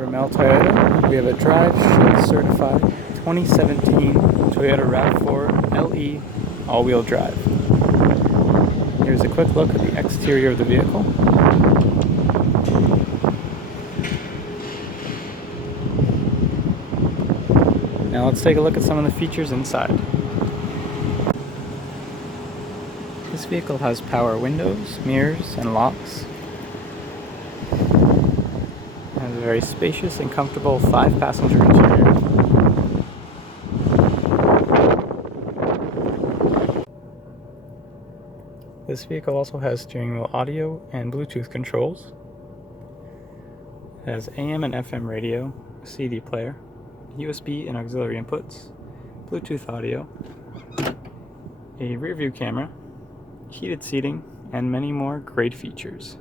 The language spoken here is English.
Brimell Toyota. We have a Drive certified 2017 Toyota RAV4 LE all-wheel drive. Here's a quick look at the exterior of the vehicle. Now let's take a look at some of the features inside. This vehicle has power windows, mirrors, and locks. It has a very spacious and comfortable 5-passenger interior. This vehicle also has steering wheel audio and Bluetooth controls. It has AM and FM radio, CD player, USB and auxiliary inputs, Bluetooth audio, a rear view camera, heated seating, and many more great features.